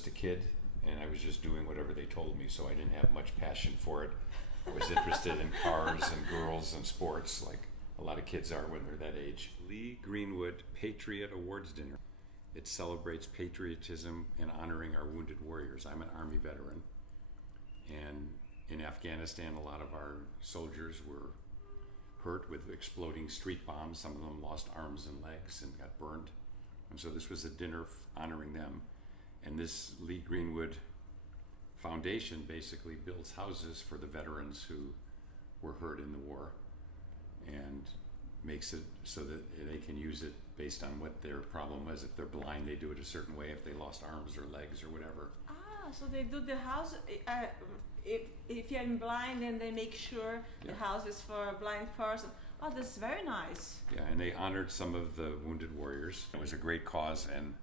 just a kid and I was just doing whatever they told me, so I didn't have much passion for it. I was interested in cars and girls and sports, like a lot of kids are when they're that age. Lee Greenwood Patriot Awards Dinner. It celebrates patriotism and honoring our wounded warriors. I'm an Army veteran, and in Afghanistan, a lot of our soldiers were hurt with exploding street bombs. Some of them lost arms and legs and got burned. And so this was a dinner honoring them. And this Lee Greenwood Foundation basically builds houses for the veterans who were hurt in the war and makes it so that they can use it based on what their problem was. If they're blind, they do it a certain way. If they lost arms or legs or whatever. So they do the house, if you're blind, then they make sure the house is for a blind person. Oh, that's very nice. Yeah, and they honored some of the wounded warriors. It was a great cause, and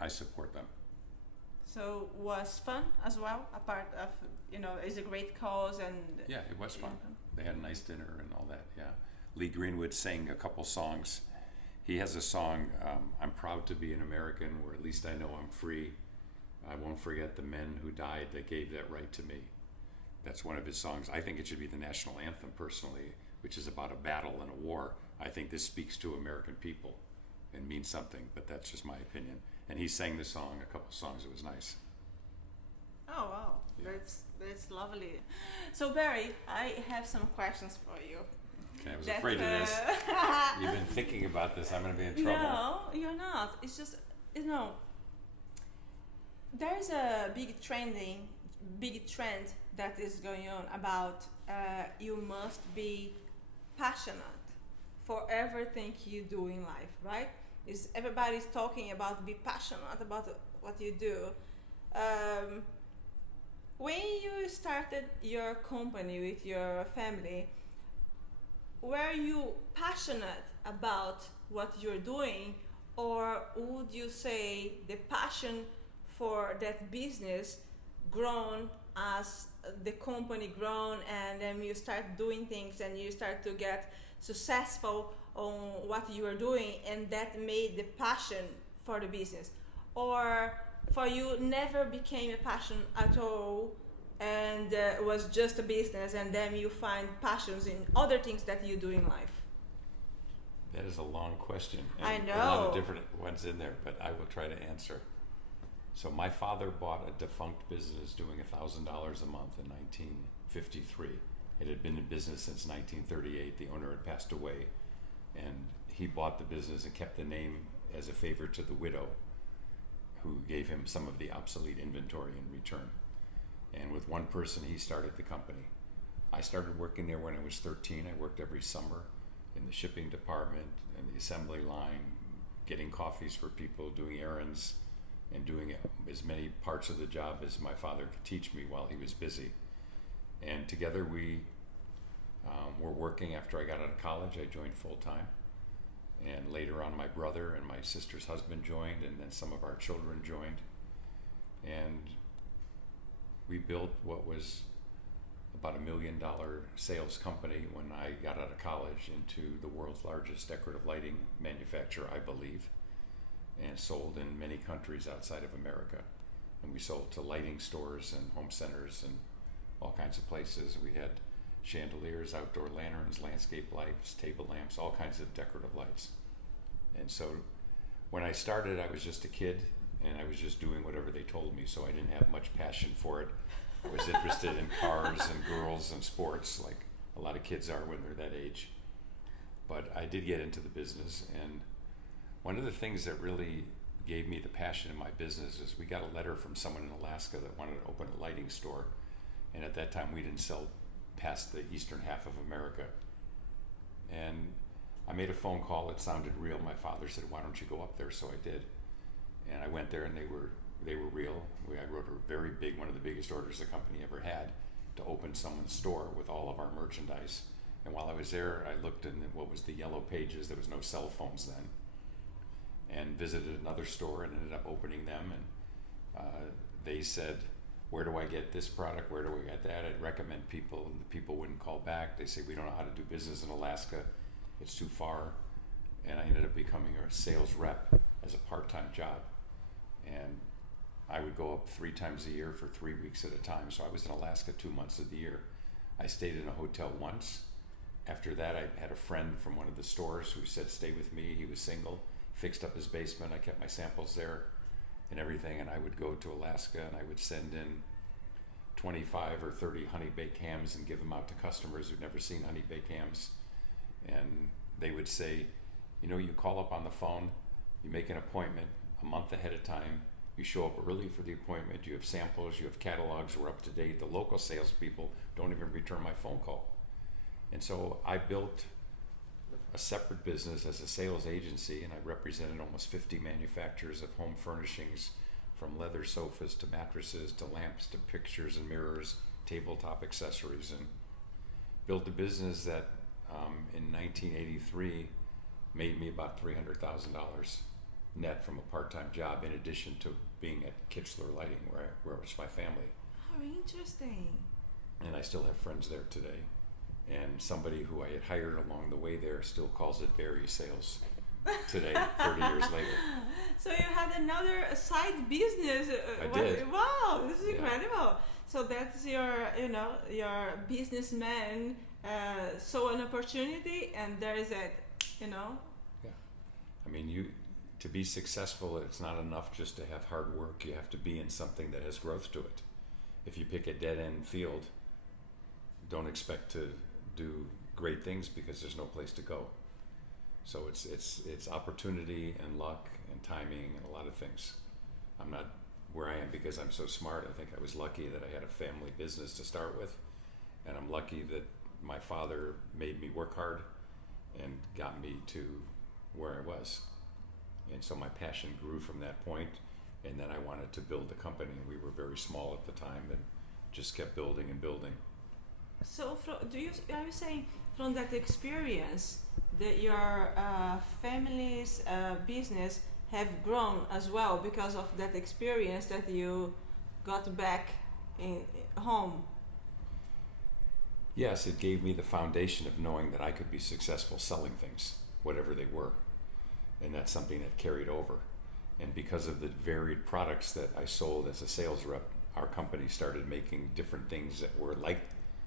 I support them. So was fun as well, a part of, it's a great cause and... Yeah, it was fun. They had a nice dinner and all that, yeah. Lee Greenwood sang a couple songs. He has a song, I'm proud to be an American, or at least I know I'm free. I won't forget the men who died that gave that right to me. That's one of his songs. I think it should be the national anthem personally, which is about a battle and a war. I think this speaks to American people and means something, but that's just my opinion. And he sang the song, a couple songs, it was nice. Oh wow, Yeah. that's lovely. So Barry, I have some questions for you. Okay, I was afraid of this. You've been thinking about this, I'm gonna be in trouble. No, you're not. It's just, there's a big trend that is going on about you must be passionate for everything you do in life, right? Everybody's talking about be passionate about what you do. When you started your company with your family, were you passionate about what you're doing, or would you say the passion for that business grown as the company grown, and then you start doing things and you start to get successful on what you are doing, and that made the passion for the business? Or for you never became a passion at all and it was just a business, and then you find passions in other things that you do in life? That is a long question. I And know. a lot of different ones in there, but I will try to answer. So my father bought a defunct business doing $1,000 a month in 1953. It had been in business since 1938. The owner had passed away, and he bought the business and kept the name as a favor to the widow, who gave him some of the obsolete inventory in return. And with one person, he started the company. I started working there when I was 13. I worked every summer in the shipping department and the assembly line, getting coffees for people, doing errands, and doing as many parts of the job as my father could teach me while he was busy. And together we were working. After I got out of college, I joined full-time. And later on, my brother and my sister's husband joined, and then some of our children joined. And we built what was about $1 million sales company when I got out of college into the world's largest decorative lighting manufacturer, I believe, and sold in many countries outside of America. And we sold to lighting stores and home centers and all kinds of places. We had chandeliers, outdoor lanterns, landscape lights, table lamps, all kinds of decorative lights. And so when I started, I was just a kid, and I was just doing whatever they told me, so I didn't have much passion for it. I was interested in cars and girls and sports, like a lot of kids are when they're that age. But I did get into the business, and one of the things that really gave me the passion in my business is we got a letter from someone in Alaska that wanted to open a lighting store, and at that time we didn't sell past the eastern half of America. And I made a phone call, it sounded real. My father said, "Why don't you go up there?" So I did. And I went there, and they were real. I wrote a very big, one of the biggest orders the company ever had, to open someone's store with all of our merchandise. And while I was there, I looked in what was the yellow pages. There was no cell phones then. And visited another store and ended up opening them. And they said, "Where do I get this product? Where do I get that?" I'd recommend people, and the people wouldn't call back. They say, "We don't know how to do business in Alaska. It's too far." And I ended up becoming a sales rep as a part-time job. And I would go up 3 times a year for 3 weeks at a time. So I was in Alaska 2 months of the year. I stayed in a hotel once. After that, I had a friend from one of the stores who said, stay with me. He was single, fixed up his basement. I kept my samples there and everything. And I would go to Alaska and I would send in 25 or 30 honey baked hams and give them out to customers who'd never seen honey baked hams. And they would say, you know, you call up on the phone, you make an appointment a month ahead of time, you show up early for the appointment, you have samples, you have catalogs, we're up to date. The local salespeople don't even return my phone call. And so I built a separate business as a sales agency, and I represented almost 50 manufacturers of home furnishings, from leather sofas to mattresses to lamps to pictures and mirrors, tabletop accessories, and built a business that in 1983 made me about $300,000 net from a part-time job, in addition to being at Kichler Lighting, where it was my family. How interesting. And I still have friends there today. And somebody who I had hired along the way there still calls it berry sales today, 30 years later. So you had another side business. I did. Wow, this is incredible. So that's your businessman saw an opportunity, and there is it, Yeah. I mean, to be successful, it's not enough just to have hard work. You have to be in something that has growth to it. If you pick a dead-end field, don't expect to do great things because there's no place to go. So it's opportunity and luck and timing and a lot of things. I'm not where I am because I'm so smart. I think I was lucky that I had a family business to start with, and I'm lucky that my father made me work hard and got me to where I was. And so my passion grew from that point, and then I wanted to build the company. We were very small at the time and just kept building and building. So, are you saying from that experience that your family's business have grown as well because of that experience that you got back in home? Yes, it gave me the foundation of knowing that I could be successful selling things, whatever they were. And that's something that carried over. And because of the varied products that I sold as a sales rep, our company started making different things that were like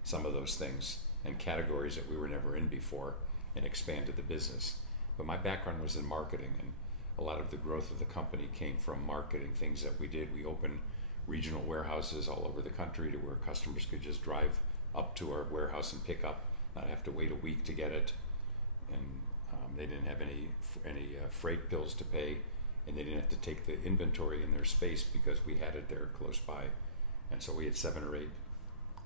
some of those things, and categories that we were never in before, and expanded the business. But my background was in marketing, and a lot of the growth of the company came from marketing things that we did. We opened regional warehouses all over the country to where customers could just drive up to our warehouse and pick up, not have to wait a week to get it. And they didn't have any freight bills to pay, and they didn't have to take the inventory in their space because we had it there close by. And so we had 7 or 8,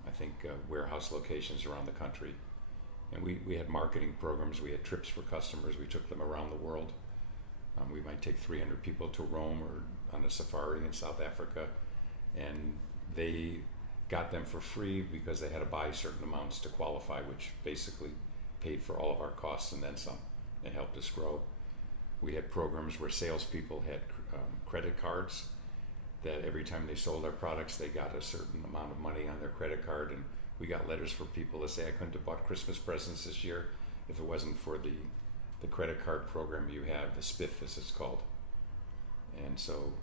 I think, warehouse locations around the country. And we had marketing programs, we had trips for customers, we took them around the world. We might take 300 people to Rome or on a safari in South Africa, and they got them for free because they had to buy certain amounts to qualify, which basically paid for all of our costs and then some. It helped us grow. We had programs where salespeople had credit cards that every time they sold our products, they got a certain amount of money on their credit card, and we got letters from people that say, I couldn't have bought Christmas presents this year if it wasn't for the credit card program you have, the SPIF as it's called. And so,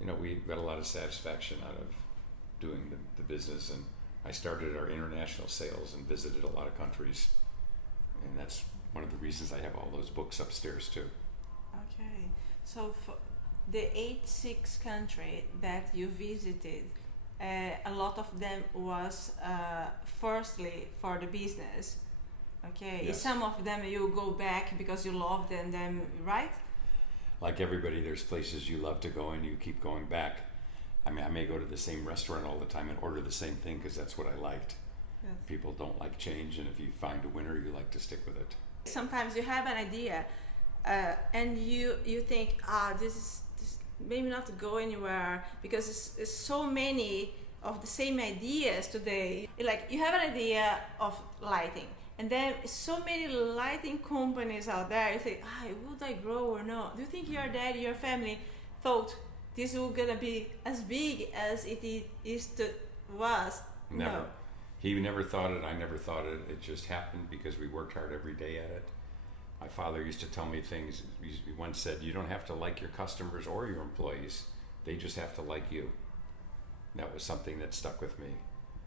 we got a lot of satisfaction out of doing the business, and I started our international sales and visited a lot of countries, and that's one of the reasons I have all those books upstairs too. Okay, so for the 86 countries that you visited, a lot of them was firstly for the business. Okay, Yes. Some of them you go back because you love them, right? Like everybody, there's places you love to go and you keep going back. I mean, I may go to the same restaurant all the time and order the same thing because that's what I liked. Yes. People don't like change, and if you find a winner, you like to stick with it. Sometimes you have an idea and you think, this is maybe not to go anywhere because it's so many of the same ideas today. Like you have an idea of lighting, and then so many lighting companies out there. You think, would I grow or not? Do you think your dad, your family thought this was gonna be as big as it was? Never. No. He never thought it. I never thought it. It just happened because we worked hard every day at it. My father used to tell me things. He once said, you don't have to like your customers or your employees. They just have to like you. And that was something that stuck with me.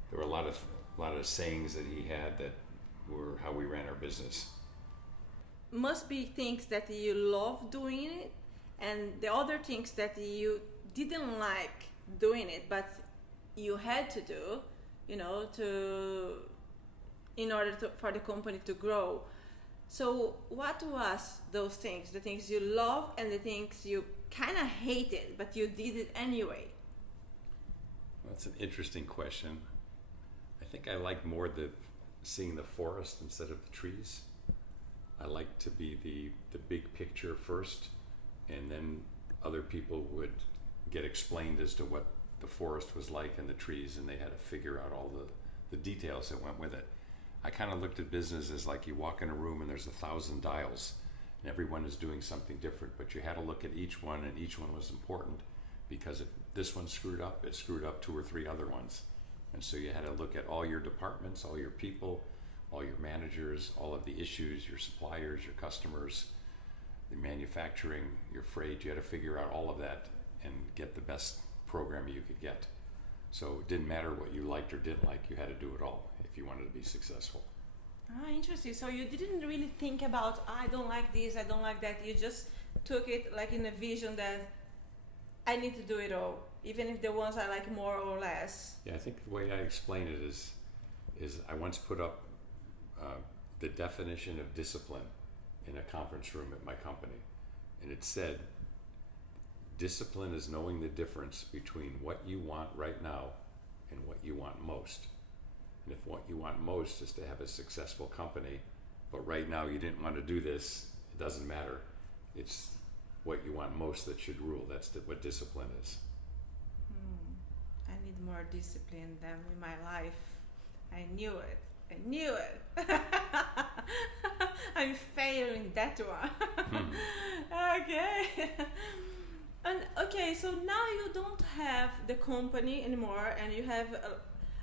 There were a lot of sayings that he had that were how we ran our business. Must be things that you love doing it, and the other things that you didn't like doing it, but you had to do, in order for the company to grow. So what was those things? The things you love and the things you kind of hated, but you did it anyway? That's an interesting question. I think I like more seeing the forest instead of the trees. I like to be the big picture first, and then other people would get explained as to what the forest was like and the trees, and they had to figure out all the details that went with it. I kind of looked at business as like you walk in a room and there's 1,000 dials and everyone is doing something different, but you had to look at each one, and each one was important, because if this one screwed up, it screwed up 2 or 3 other ones. And so you had to look at all your departments, all your people, all your managers, all of the issues, your suppliers, your customers, the manufacturing, your freight. You had to figure out all of that and get the best program you could get. So it didn't matter what you liked or didn't like, you had to do it all if you wanted to be successful. Interesting. So you didn't really think about, I don't like this, I don't like that. You just took it like in a vision that I need to do it all, even if the ones I like more or less. Yeah, I think the way I explain it is I once put up the definition of discipline in a conference room at my company, and it said, discipline is knowing the difference between what you want right now and what you want most. And if what you want most is to have a successful company, but right now you didn't want to do this, it doesn't matter. It's what you want most that should rule. That's what discipline is. I need more discipline than in my life. I knew it. I'm failing that one. Okay. And okay, so now you don't have the company anymore, and you have,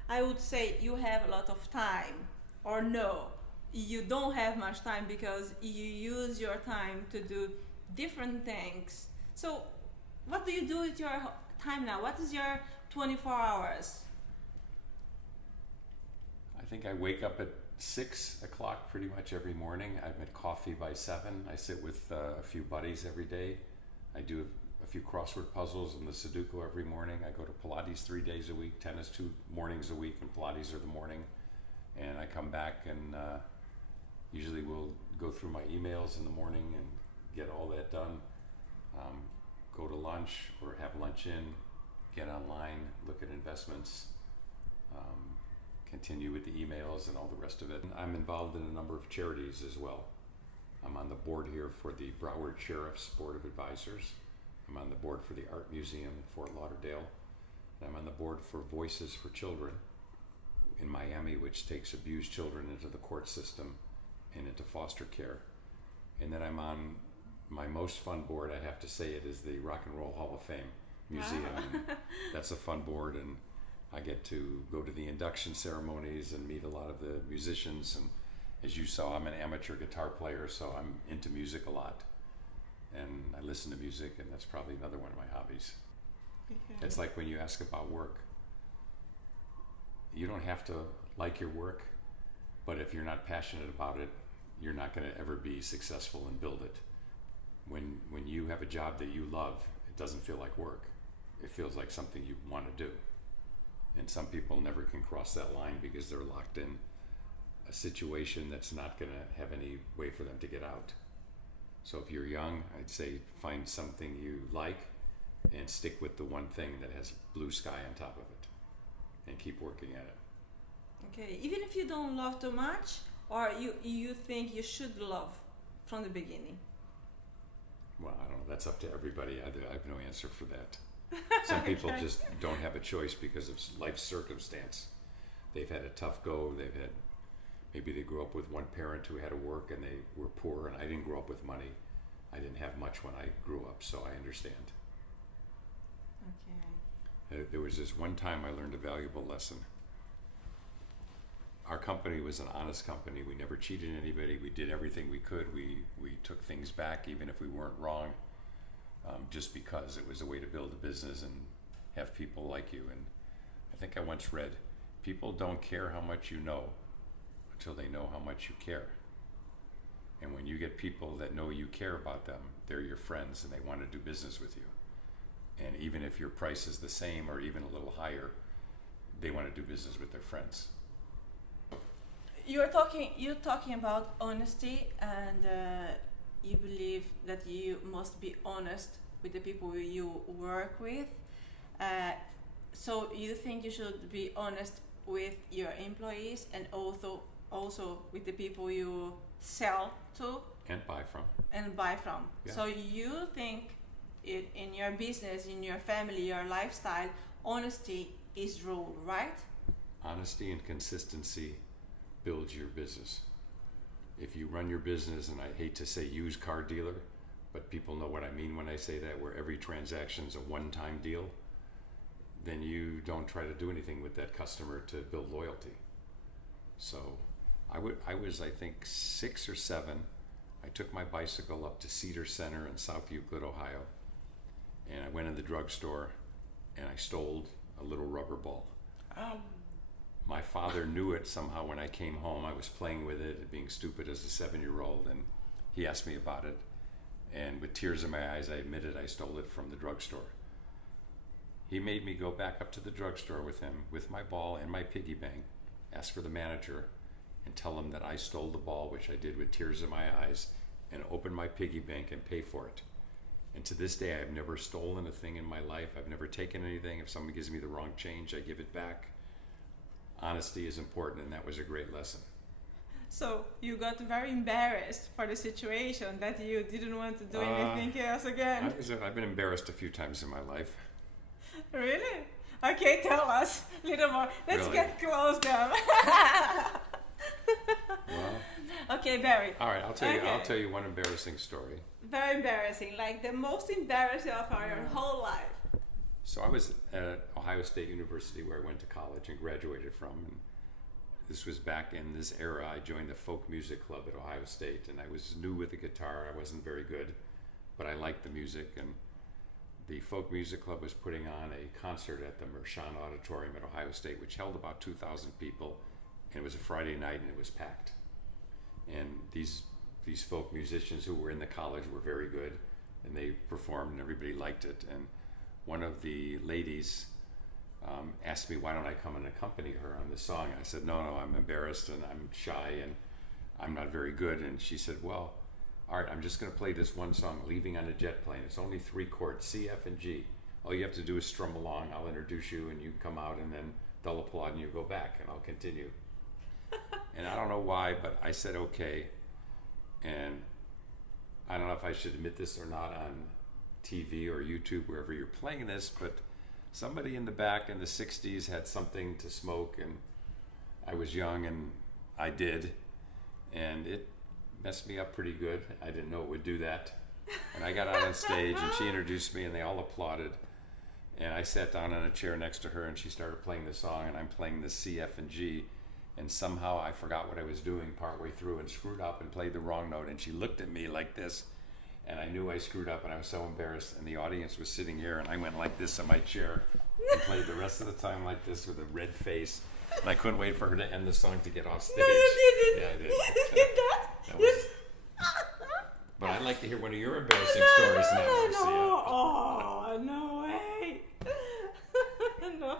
I would say you have a lot of time, or no, you don't have much time because you use your time to do different things. So what do you do with your time now? What is your 24 hours? I think I wake up at 6 o'clock pretty much every morning. I'm at coffee by 7. I sit with a few buddies every day. I do a few crossword puzzles and the Sudoku every morning. I go to Pilates 3 days a week, tennis 2 mornings a week, and Pilates are the morning. And I come back and usually we'll go through my emails in the morning and get all that done. Go to lunch or have lunch in, get online, look at investments, continue with the emails and all the rest of it. I'm involved in a number of charities as well. I'm on the board here for the Broward Sheriff's Board of Advisors. I'm on the board for the Art Museum in Fort Lauderdale. And I'm on the board for Voices for Children in Miami, which takes abused children into the court system and into foster care. And then I'm on my most fun board, I have to say it, is the Rock and Roll Hall of Fame Museum. And that's a fun board, and I get to go to the induction ceremonies and meet a lot of the musicians. And as you saw, I'm an amateur guitar player, so I'm into music a lot. And I listen to music, and that's probably another one of my hobbies. Okay. It's like when you ask about work, you don't have to like your work, but if you're not passionate about it, you're not going to ever be successful and build it. When you have a job that you love, it doesn't feel like work. It feels like something you want to do. And some people never can cross that line because they're locked in a situation that's not going to have any way for them to get out. So if you're young, I'd say find something you like and stick with the one thing that has blue sky on top of it and keep working at it. Okay, even if you don't love too much, or you think you should love from the beginning? Well, I don't know. That's up to everybody. I have no answer for that. Some people just don't have a choice because of life circumstance. They've had a tough go. Maybe they grew up with one parent who had to work and they were poor, and I didn't grow up with money. I didn't have much when I grew up, so I understand. Okay. There was this one time I learned a valuable lesson. Our company was an honest company. We never cheated anybody. We did everything we could. We took things back even if we weren't wrong. just because it was a way to build a business and have people like you. And I think I once read, people don't care how much you know until they know how much you care. And when you get people that know you care about them, they're your friends and they want to do business with you. And even if your price is the same or even a little higher, they want to do business with their friends. You're talking about honesty, and you believe that you must be honest with the people you work with. So you think you should be honest with your employees and also with the people you sell to And buy from. Yeah. So you think in your business, in your family, your lifestyle, honesty is rule, right? Honesty and consistency builds your business. If you run your business, and I hate to say used car dealer, but people know what I mean when I say that, where every transaction is a one-time deal, then you don't try to do anything with that customer to build loyalty. So I was, I think, 6 or 7. I took my bicycle up to Cedar Center in South Euclid, Ohio, and I went in the drugstore and I stole a little rubber ball. My father knew it somehow when I came home. I was playing with it, being stupid as a 7-year-old, and he asked me about it. And with tears in my eyes, I admitted I stole it from the drugstore. He made me go back up to the drugstore with him, with my ball and my piggy bank, ask for the manager, and tell him that I stole the ball, which I did with tears in my eyes, and open my piggy bank and pay for it. And to this day, I've never stolen a thing in my life. I've never taken anything. If someone gives me the wrong change, I give it back. Honesty is important, and that was a great lesson. So you got very embarrassed for the situation that you didn't want to do anything else again. I've been embarrassed a few times in my life. Really? Okay, tell us a little more. Let's get close then. Well, okay, Barry. All right, I'll tell you one embarrassing story. Very embarrassing, like the most embarrassing of our whole life. So I was at Ohio State University, where I went to college and graduated from. And this was back in this era. I joined the folk music club at Ohio State, and I was new with the guitar. I wasn't very good, but I liked the music. And the folk music club was putting on a concert at the Mershon Auditorium at Ohio State, which held about 2,000 people. And it was a Friday night, and it was packed. And these folk musicians who were in the college were very good, and they performed, and everybody liked it. And one of the ladies asked me, why don't I come and accompany her on this song? And I said, no, I'm embarrassed and I'm shy and I'm not very good. And she said, well, all right, I'm just going to play this one song, Leaving on a Jet Plane. It's only 3 chords, C, F, and G. All you have to do is strum along. I'll introduce you and you come out, and then they'll applaud and you go back, and I'll continue. And I don't know why, but I said okay. And I don't know if I should admit this or not on TV or YouTube, wherever you're playing this, but somebody in the back in the 60s had something to smoke, and I was young and I did, and it messed me up pretty good. I didn't know it would do that. And I got out on stage and she introduced me and they all applauded, and I sat down on a chair next to her and she started playing the song, and I'm playing the C, F, and G, and somehow I forgot what I was doing partway through and screwed up and played the wrong note, and she looked at me like this. And I knew I screwed up, and I was so embarrassed, and the audience was sitting here, and I went like this on my chair and played the rest of the time like this with a red face, and I couldn't wait for her to end the song to get off stage. No, you didn't. Yeah, I did. You did that? That was, but I'd like to hear one of your embarrassing stories now, Marcia. Oh, no way. No.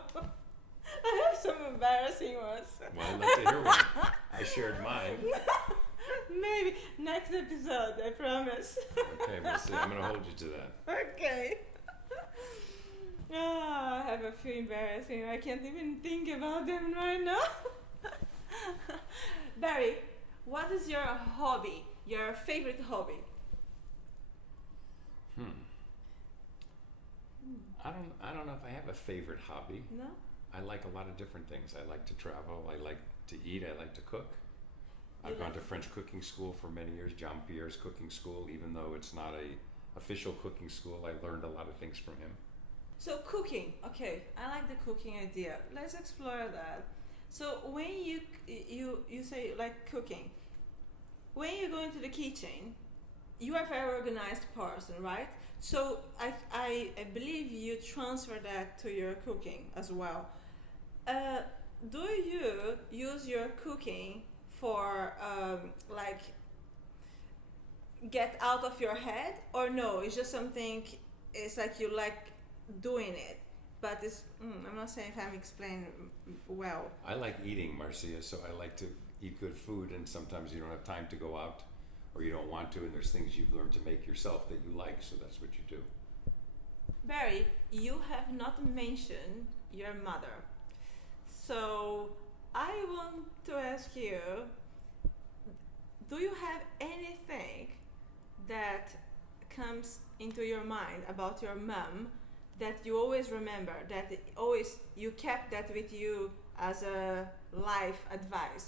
I have some embarrassing ones. Well, I'd like to hear one. I shared mine. Maybe next episode, I promise. Okay, we'll see. I'm going to hold you to that. Okay. I have a few embarrassing. I can't even think about them right now. Barry, what is your hobby? Your favorite hobby? I don't know if I have a favorite hobby. No? I like a lot of different things. I like to travel. I like to eat. I like to cook. I've gone to French cooking school for many years, Jean Pierre's cooking school. Even though it's not a official cooking school, I learned a lot of things from him. So cooking, okay, I like the cooking idea. Let's explore that. So when you say you like cooking, when you go into the kitchen, you are a very organized person, right? So I believe you transfer that to your cooking as well. Do you use your cooking for like get out of your head, or no? It's just something. It's like you like doing it, but it's. I'm not saying if I'm explaining well. I like eating, Marcia, so I like to eat good food, and sometimes you don't have time to go out, or you don't want to, and there's things you've learned to make yourself that you like, so that's what you do. Barry, you have not mentioned your mother, so I want to ask you: do you have anything that comes into your mind about your mom that you always remember, that always you kept that with you as a life advice?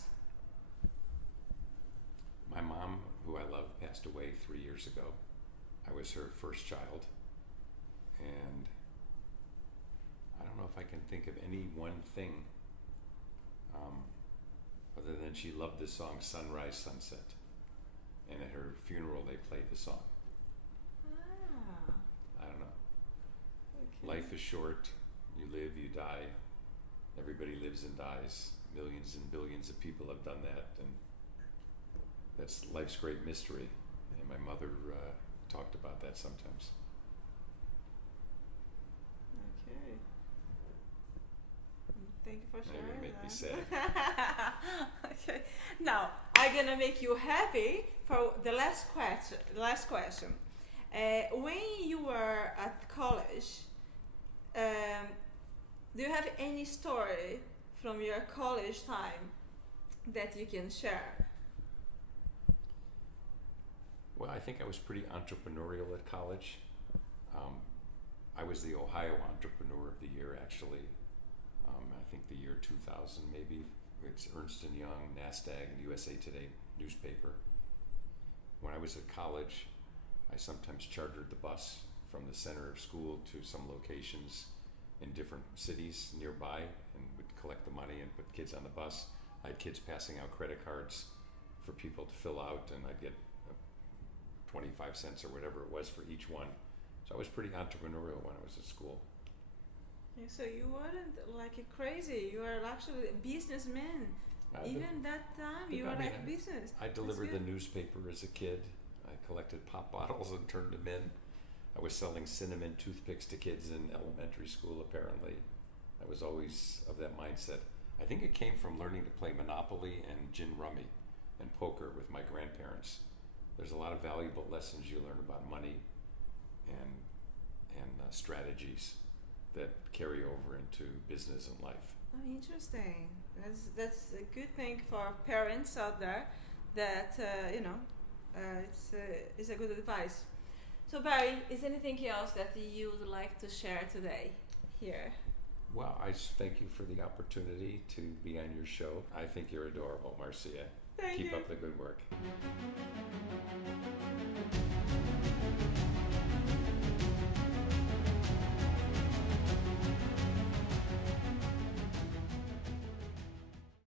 My mom, who I love, passed away 3 years ago. I was her first child, and I don't know if I can think of any one thing other than she loved the song Sunrise, Sunset, and at her funeral they played the song. Ah, I don't know. okay. Life is short. You live, you die. Everybody lives and dies. Millions and billions of people have done that, and that's life's great mystery. And my mother talked about that sometimes. Okay. Thank you for Now sharing. you're gonna make me that. Okay. Now I'm gonna make you happy for the last question. When you were at college, do you have any story from your college time that you can share? Well, I think I was pretty entrepreneurial at college. I was the Ohio Entrepreneur of the Year, actually. I think the year 2000, maybe. It's Ernst and Young, NASDAQ and USA Today newspaper. When I was at college, I sometimes chartered the bus from the center of school to some locations in different cities nearby, and would collect the money and put kids on the bus. I had kids passing out credit cards for people to fill out, and I'd get 25 cents or whatever it was for each one. So I was pretty entrepreneurial when I was at school. Okay, so you weren't like crazy. You were actually a businessman. Even that time, you were like business. I delivered the newspaper as a kid. I collected pop bottles and turned them in. I was selling cinnamon toothpicks to kids in elementary school, apparently. I was always of that mindset. I think it came from learning to play Monopoly and gin rummy and poker with my grandparents. There's a lot of valuable lessons you learn about money and strategies that carry over into business and life. Oh, interesting. That's a good thing for parents out there. That it's a good advice. So Barry, is anything else that you would like to share today here? Well, I thank you for the opportunity to be on your show. I think you're adorable, Marcia. Thank you. Keep up the good work.